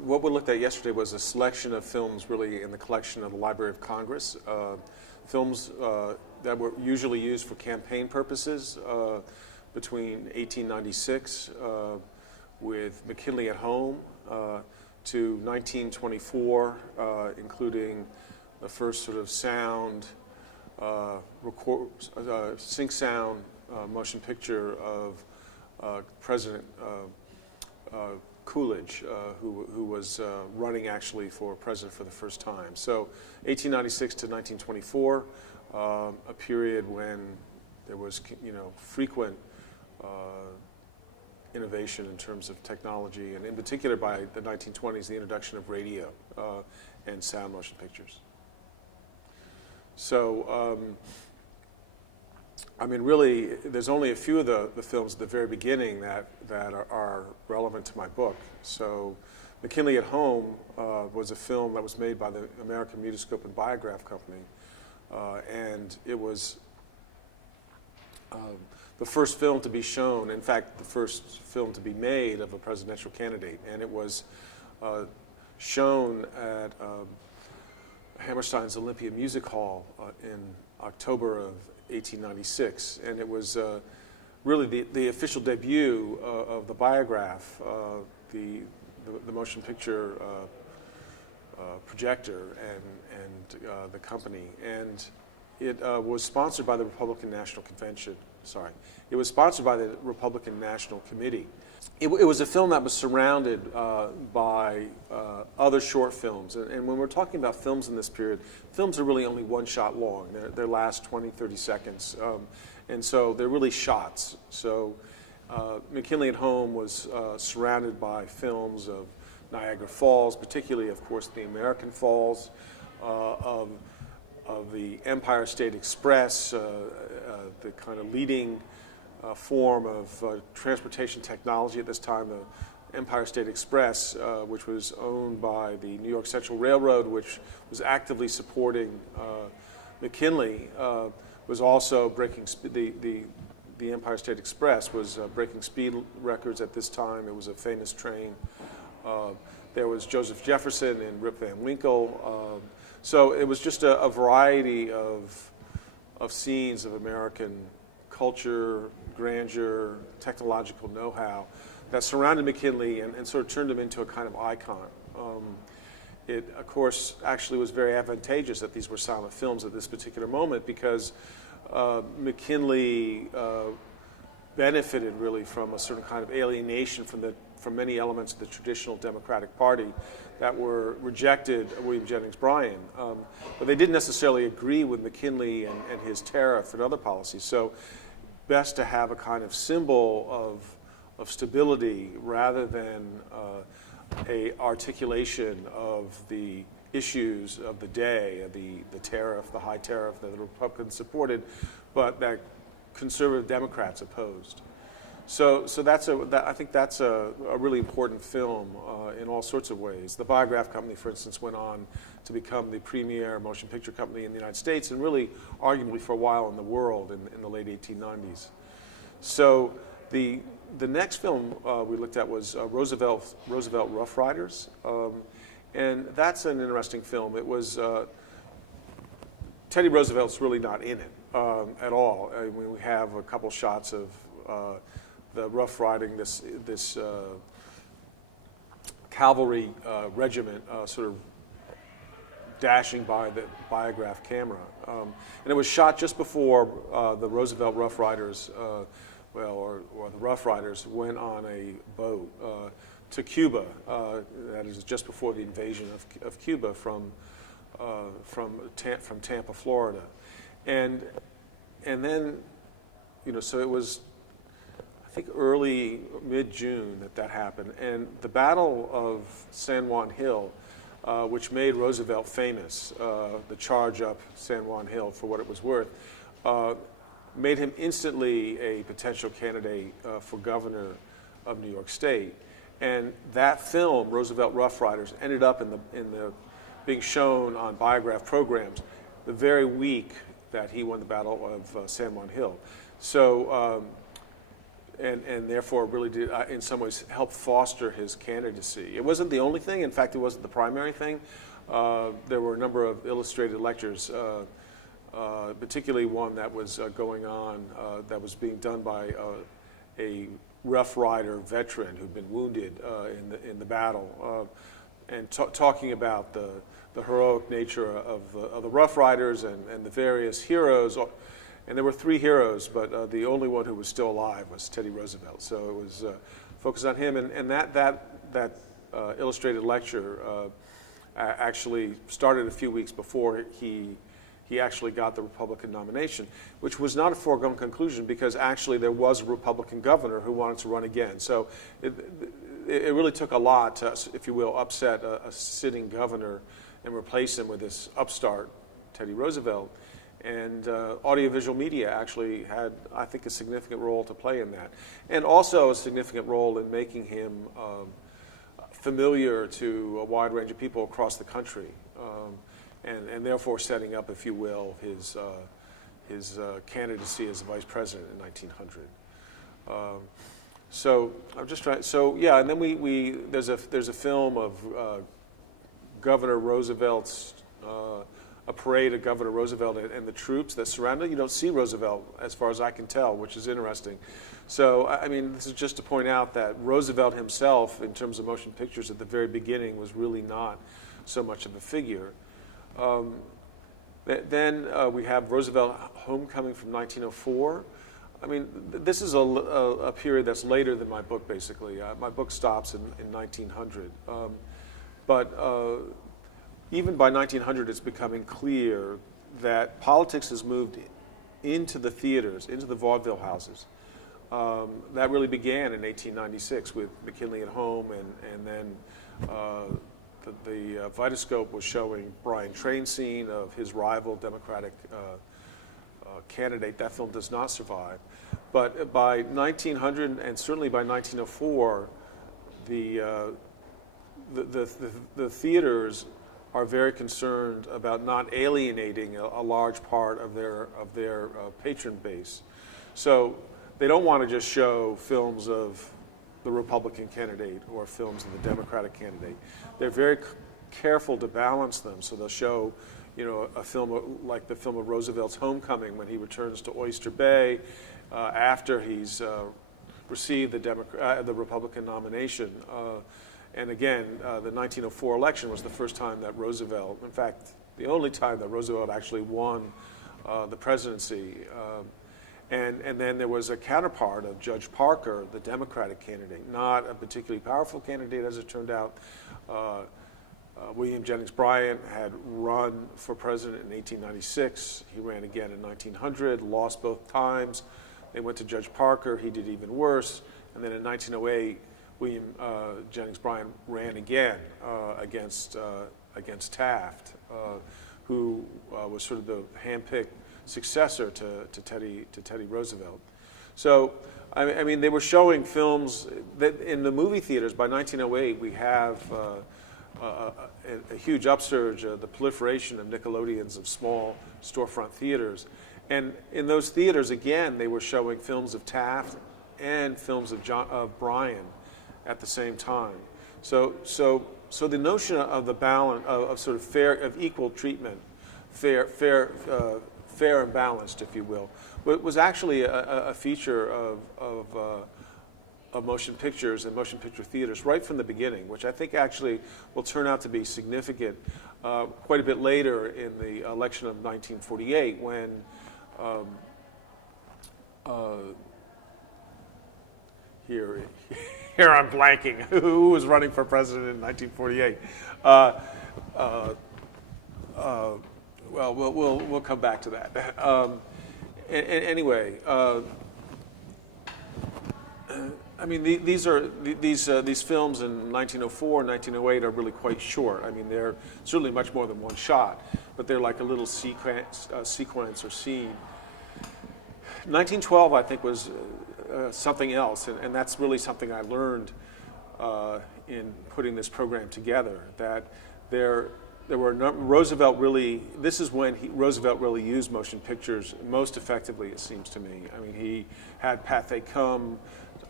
what we looked at yesterday was a selection of films really in the collection of the Library of Congress, films that were usually used for campaign purposes between 1896 with McKinley at Home to 1924, including the first sort of sound, sync sound motion picture of President Coolidge, who was running actually for president for the first time. So 1896 to 1924, a period when there was, frequent innovation in terms of technology, and in particular by the 1920s, the introduction of radio and sound motion pictures. So, really, there's only a few of the films at the very beginning that are relevant to my book. So, McKinley at Home was a film that was made by the American Mutoscope and Biograph Company, and it was the first film to be shown, in fact, the first film to be made of a presidential candidate, and it was shown at Hammerstein's Olympia Music Hall in October of 1896, and it was really the official debut of the Biograph, the motion picture projector, and the company, and it was sponsored by the Republican National Convention. It was sponsored by the Republican National Committee. It was a film that was surrounded by other short films. And when we're talking about films in this period, films are really only one shot long. They last 20, 30 seconds. And so they're really shots. So McKinley at Home was surrounded by films of Niagara Falls, particularly, of course, the American Falls, of the Empire State Express, the kind of leading form of transportation technology at this time, the Empire State Express, which was owned by the New York Central Railroad, which was actively supporting McKinley, was also breaking the Empire State Express was breaking speed records at this time. It was a famous train. There was Joseph Jefferson and Rip Van Winkle. So it was just a variety of scenes of American culture, grandeur, technological know-how that surrounded McKinley and sort of turned him into a kind of icon. It, of course, actually was very advantageous that these were silent films at this particular moment because McKinley benefited really from a certain kind of alienation from many elements of the traditional Democratic Party that were rejected William Jennings Bryan. But they didn't necessarily agree with McKinley and his tariff and other policies. So best to have a kind of symbol of stability rather than a articulation of the issues of the day, the tariff, the high tariff that the Republicans supported, but that conservative Democrats opposed. So I think that's a really important film in all sorts of ways. The Biograph Company, for instance, went on to become the premier motion picture company in the United States and really arguably for a while in the world in the late 1890s. So the next film we looked at was Roosevelt Rough Riders, and that's an interesting film. It was Teddy Roosevelt's really not in it at all. I mean, we have a couple shots of the Rough Riding, this cavalry regiment sort of dashing by the Biograph camera. And it was shot just before the Roosevelt Rough Riders, or the Rough Riders went on a boat to Cuba. That is just before the invasion of Cuba from Tampa, Florida. And then, so it was, I think, mid-June that happened. And the Battle of San Juan Hill, which made Roosevelt famous, the charge up San Juan Hill for what it was worth, made him instantly a potential candidate for governor of New York State. And that film, Roosevelt Rough Riders, ended up in the being shown on Biograph programs the very week that he won the Battle of San Juan Hill. So and therefore really did, in some ways, help foster his candidacy. It wasn't the only thing. In fact, it wasn't the primary thing. There were a number of illustrated lectures, particularly one that was going on that was being done by a Rough Rider veteran who'd been wounded in the battle, and talking about the heroic nature of the Rough Riders and the various heroes. And there were 3 heroes, but the only one who was still alive was Teddy Roosevelt. So it was focused on him, and that illustrated lecture actually started a few weeks before he actually got the Republican nomination, which was not a foregone conclusion because actually there was a Republican governor who wanted to run again. So it really took a lot to, if you will, upset a sitting governor and replace him with this upstart, Teddy Roosevelt. And audiovisual media actually had, I think, a significant role to play in that. And also a significant role in making him familiar to a wide range of people across the country. And therefore setting up, if you will, his candidacy as vice president in 1900. So I'm just trying. So yeah, and then there's a film of Governor Roosevelt's a parade of Governor Roosevelt and the troops that surround him. You don't see Roosevelt, as far as I can tell, which is interesting. So I mean, this is just to point out that Roosevelt himself, in terms of motion pictures, at the very beginning, was really not so much of a figure. Then we have Roosevelt Homecoming from 1904. I mean, this is a period that's later than my book, basically. My book stops in 1900. But even by 1900, it's becoming clear that politics has moved into the theaters, into the vaudeville houses. That really began in 1896 with McKinley at Home, and then the Vitascope was showing Brian Train's scene of his rival Democratic candidate. That film does not survive. But by 1900, and certainly by 1904, the theaters are very concerned about not alienating a large part of their patron base. So they don't want to just show films of the Republican candidate or films of the Democratic candidate. They're very careful to balance them. So they'll show, a film like the film of Roosevelt's Homecoming when he returns to Oyster Bay after he's received the Republican nomination. And again, the 1904 election was the first time that Roosevelt, in fact, the only time that Roosevelt actually won the presidency. And then there was a counterpart of Judge Parker, the Democratic candidate, not a particularly powerful candidate, as it turned out. William Jennings Bryan had run for president in 1896. He ran again in 1900, lost both times. They went to Judge Parker. He did even worse. And then in 1908, William Jennings Bryan ran again against Taft, who was sort of the hand-picked successor to Teddy Roosevelt. So, I mean, they were showing films that in the movie theaters. By 1908, we have a huge upsurge, the proliferation of Nickelodeons, of small storefront theaters. And in those theaters, again, they were showing films of Taft and films of Bryan at the same time. So the notion of the balance of sort of equal treatment, fair and balanced, if you will, was actually a feature of motion pictures and motion picture theaters right from the beginning, which I think actually will turn out to be significant quite a bit later in the election of 1948 when here I'm blanking. Who was running for president in 1948? Well, we'll come back to that. Anyway, I mean, these films in 1904 and 1908 are really quite short. I mean, they're certainly much more than one shot, but they're like a little sequence or scene. 1912, I think, was something else, and that's really something I learned in putting this program together. That there were Roosevelt really. This is when Roosevelt really used motion pictures most effectively, it seems to me. I mean, he had Pathé Cum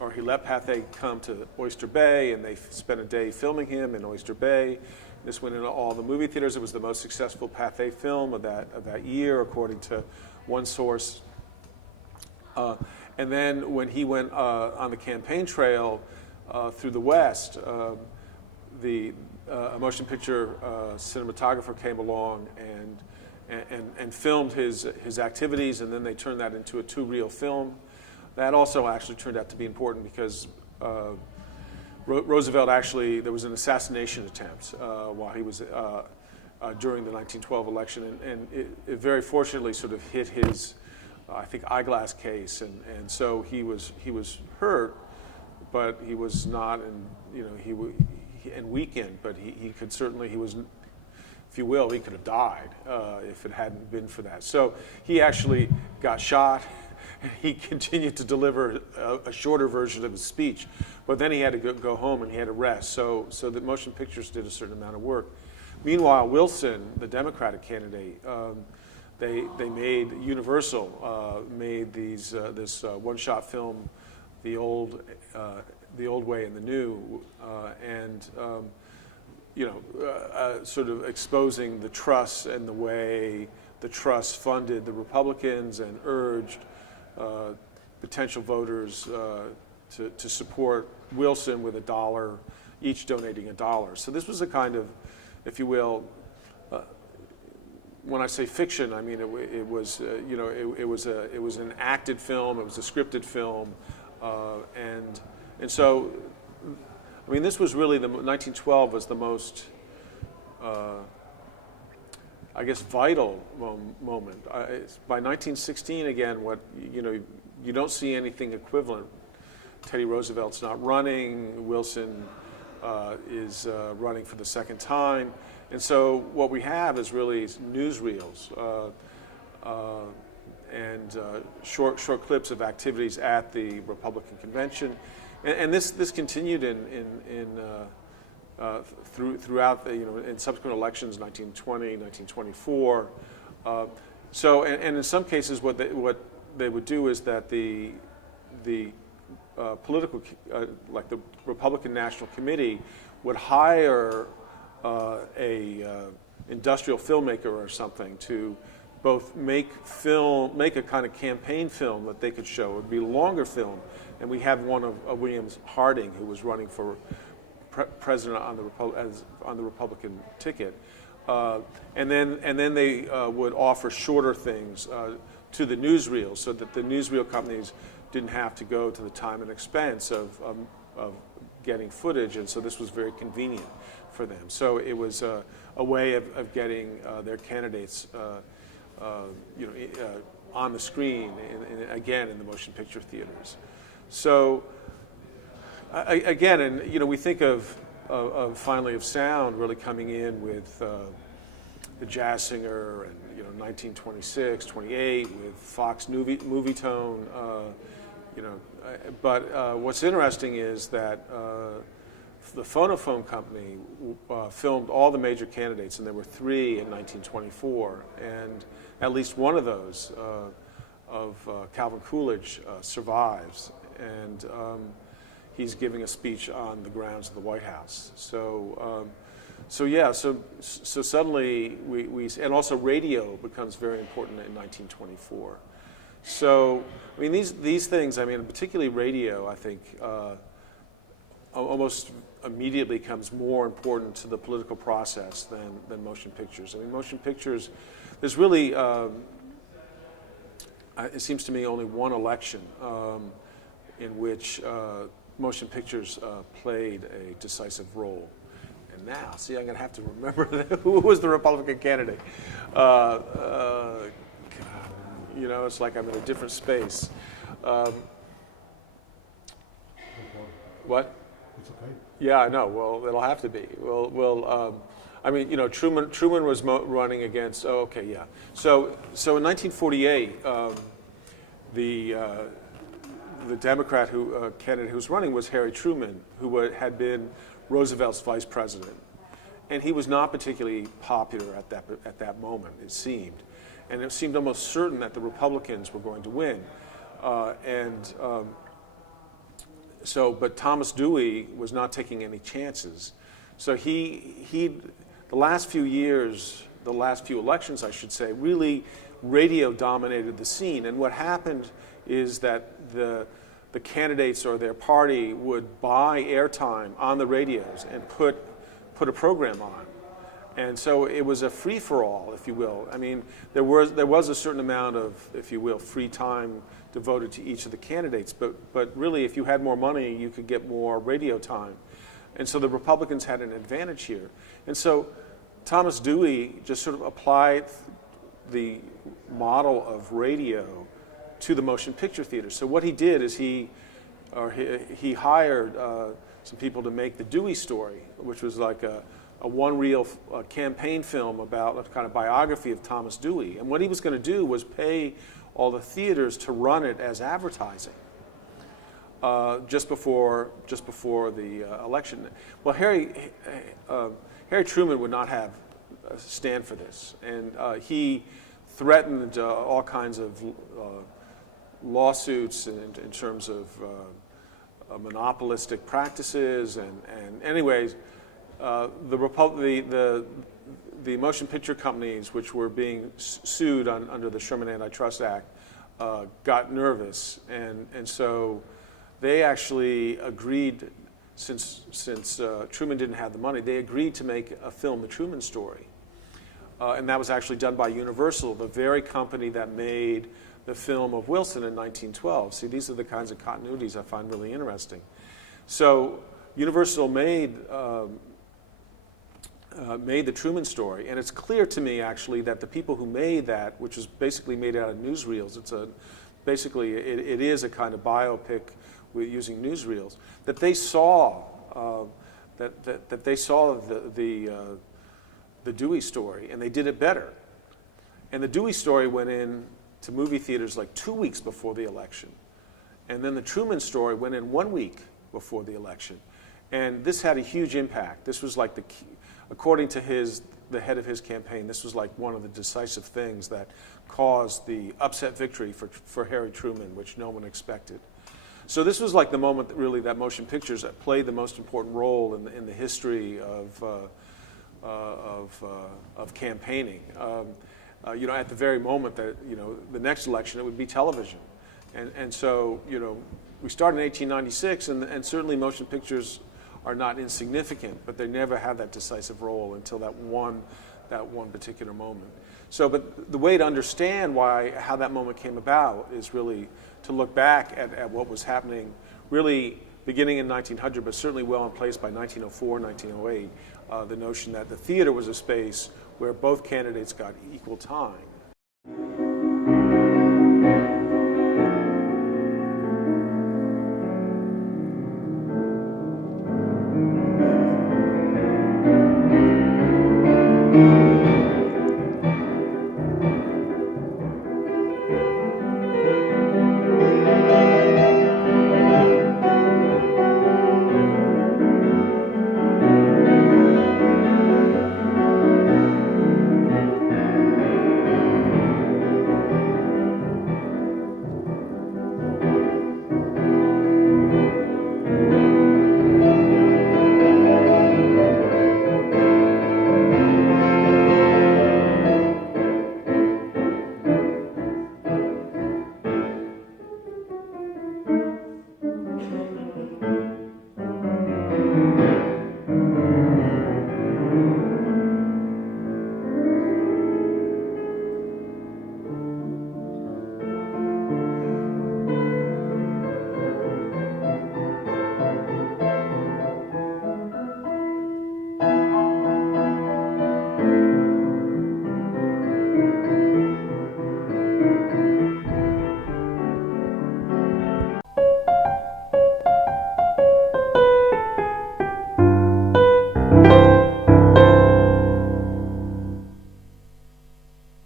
or he let Pathé come to Oyster Bay, and they spent a day filming him in Oyster Bay. This went into all the movie theaters. It was the most successful Pathé film of that year, according to one source. And then when he went on the campaign trail through the West, a motion picture cinematographer came along and filmed his activities, and then they turned that into a two-reel film. That also actually turned out to be important because Roosevelt there was an assassination attempt while he was during the 1912 election, and it very fortunately sort of hit his, I think, eyeglass case, and so he was hurt, but he was not, and weakened, but he could certainly, he was, if you will, he could have died if it hadn't been for that. So he actually got shot. He continued to deliver a shorter version of his speech, but then he had to go home and he had to rest. So the motion pictures did a certain amount of work. Meanwhile, Wilson, the Democratic candidate, they made Universal made this one-shot film, The Old Way and the New, sort of exposing the trusts and the way the trusts funded the Republicans and urged potential voters to support Wilson with $1, each donating $1. So this was a kind of, if you will, when I say fiction, I mean it was an acted film, it was a scripted film, and so, I mean, this was really 1912 was the most, I guess, vital moment. By 1916, again, you don't see anything equivalent. Teddy Roosevelt's not running. Wilson is running for the second time. And so what we have is really newsreels and short clips of activities at the Republican convention. And this continued throughout in subsequent elections, 1920, 1924. So in some cases, what they would do is that the political, like the Republican National Committee, would hire a industrial filmmaker or something to both make a kind of campaign film that they could show. It would be a longer film. And we have one of Williams Harding, who was running for president on the Republican ticket, and then they would offer shorter things to the newsreels, so that the newsreel companies didn't have to go to the time and expense of getting footage, and so this was very convenient for them. So it was a way of getting their candidates, on the screen, again in the motion picture theaters. So again, and we think of finally of sound really coming in with the Jazz Singer, and 1926, 28 with Fox movie tone. But what's interesting is that the Phonophone Company filmed all the major candidates, and there were 3 in 1924, and at least one of those of Calvin Coolidge survives, and he's giving a speech on the grounds of the White House. So suddenly we and also radio becomes very important in 1924. So I mean these things, I mean particularly radio, I think almost immediately becomes more important to the political process than motion pictures. I mean motion pictures, there's really it seems to me only one election in which motion pictures played a decisive role. And now, see, I'm going to have to remember who was the Republican candidate. It's like I'm in a different space. What? It's okay. Yeah, I know. Well, it'll have to be. Truman was running against. Oh, okay, yeah. So in 1948, the Democrat candidate who was running was Harry Truman, who had been Roosevelt's vice president, and he was not particularly popular at that moment. It seemed, and it seemed almost certain that the Republicans were going to win, But Thomas Dewey was not taking any chances. So the last few years, the last few elections, I should say, really radio dominated the scene. And what happened is that the candidates or their party would buy airtime on the radios and put a program on. And so it was a free-for-all, if you will. I mean, there was a certain amount of, if you will, free time devoted to each of the candidates. But really, if you had more money, you could get more radio time. And so the Republicans had an advantage here. And so Thomas Dewey just sort of applied the model of radio to the motion picture theater. So what he did is he hired some people to make the Dewey story, which was like a one-reel campaign film about a kind of biography of Thomas Dewey. And what he was going to do was pay all the theaters to run it as advertising just before the election. Well, Harry Truman would not have a stand for this, and he threatened all kinds of lawsuits in terms of monopolistic practices, and anyways, the motion picture companies, which were being sued under the Sherman Antitrust Act, got nervous, and so they actually agreed, since Truman didn't have the money, they agreed to make a film, The Truman Story. And that was actually done by Universal, the very company that made the film of Wilson in 1912. See, these are the kinds of continuities I find really interesting. So Universal made The Truman Story, and it's clear to me, actually, that the people who made that, which was basically made out of newsreels, it is a kind of biopic with using newsreels, that they saw that they saw the Dewey story, and they did it better. And the Dewey story went in to movie theaters like 2 weeks before the election, and then the Truman story went in 1 week before the election, and this had a huge impact. This was like according to the head of his campaign, this was like one of the decisive things that caused the upset victory for Harry Truman, which no one expected. So this was like the moment that really that motion pictures played the most important role in the history of campaigning. At the very moment that the next election, it would be television, and so we started in 1896, and certainly motion pictures are not insignificant, but they never had that decisive role until that one particular moment. So, but the way to understand how that moment came about is really to look back at what was happening, really beginning in 1900, but certainly well in place by 1904, 1908. The notion that the theater was a space where both candidates got equal time.